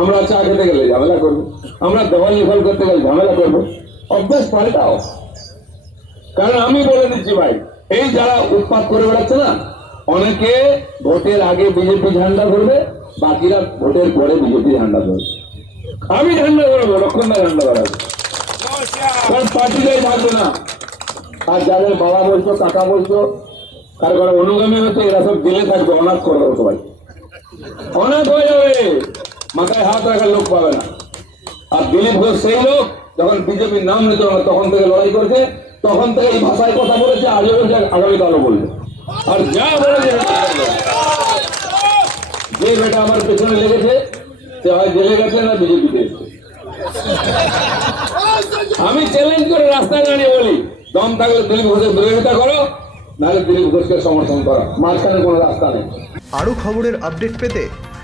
আমরা চা খেতে গেলে ঝামেলা করব। আমরা দেওয়াল লিখন করতে গেলে ঝামেলা করব। অভ্যাস পাল্টাও কারণ আমি বলে দিচ্ছি ভাই, এই যারা উৎপাত করে বেড়াচ্ছে না, অনেকে ভোটের আগে বিজেপি ঝান্ডা ধরবে, বাকিরা ভোটের পরে বিজেপি ঝান্ডা ধরবে। আমি ঝান্ডা ধরবো, লক্ষণদা ঝান্ডা ধরাবো। কারণ পার্টিটাই থাকবে না। আর যাদের বাবা বলছো কাকা বলছো কারও কারও অনুগামী হচ্ছে, এরা সব জেলে থাকবে, অনাথ করে দেবো সবাই অনাথ হয়ে যাবে। মাথায় হাত রাখার লোক পাবে না। আর দিলীপ ঘোষ সেই লোক, যখন বিজেপির নাম নিত না তখন থেকে লড়াই করছে, তখন থেকে এই ভাষায় কথা বলেছে, আজও বলছে আগামীকালও বলবে। আর যা বলেছে যে বেটা আমার পেছনে লেগেছে, সে হয় জেলে গেছে না বিজেপিতে আমি চ্যালেঞ্জ করে রাস্তায় দাঁড়িয়ে বলি, দম থাকলে দিলীপ ঘোষের বিরোধিতা করো, নাহলে দিলীপ ঘোষকে সমর্থন করো, মাঝখানে কোনো রাস্তা নেই। আরও খবরের আপডেট পেতে